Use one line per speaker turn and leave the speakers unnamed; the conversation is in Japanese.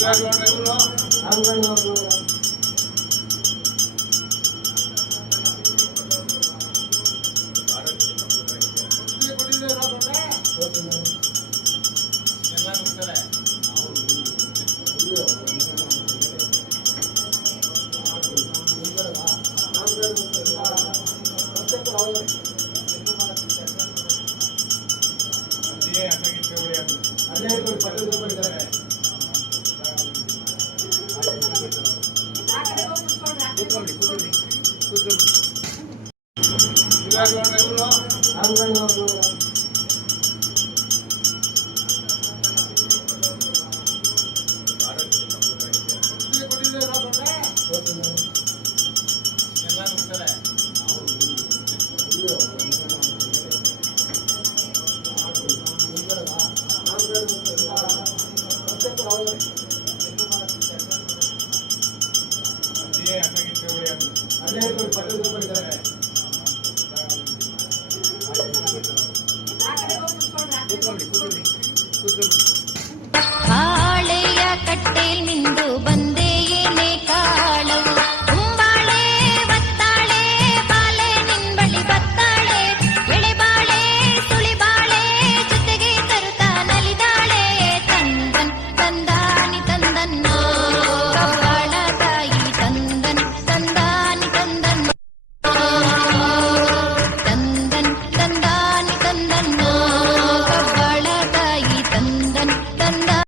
Gracias. ಇವಾಗ ನೋಡ್ರಿ ಇವರು Tudo bem.